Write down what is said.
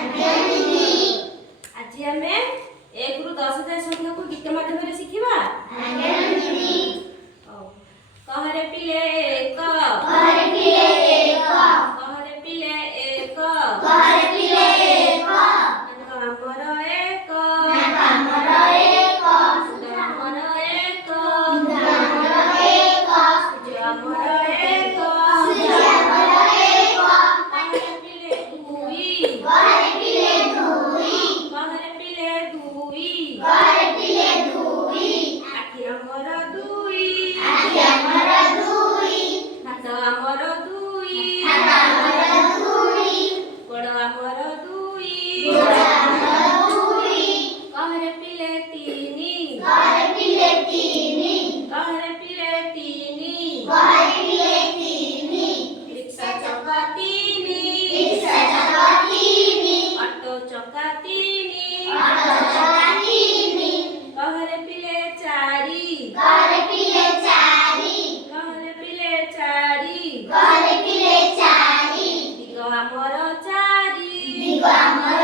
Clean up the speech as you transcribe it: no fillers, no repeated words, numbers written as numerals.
आज आम 1 ରୁ 10 जाए संख्या को गीत माध्यम शिखा। कहरे पिले एक, कहरे पिले एक, कहरे पिले एक, कहरे पिले एक, नाक आमर एक, नाक आमर एक, सुध आमर एक, सुध आमर एक, सूर्य आमर एक, सूर्य आमर एक, कहरे पिले दुई, कहरे पिले दुई, कहरे पिले दुई, कहरे पिले दुई, आखि आमर दुई, आखि आमर दुई, हाथ आमर दुई, हाथ आमर दुई, गोड़ आमर दुई, गोड़ आमर दुई, कहरे पिले तीनी, कहरे पिले तीनी, कहरे पिले तीनी, कहरे पिले तीनी, रिक्शा चक्का तीनी, रिक्शा चक्का तीनी, ऑटो चक्का तीनी, ऑटो चक्का तीनी, कहरे पिले चारी, कहरे पिले चारी, कहरे पिले चारी, कहरे पिले चारी, दिग आमर चारी, दिग आमर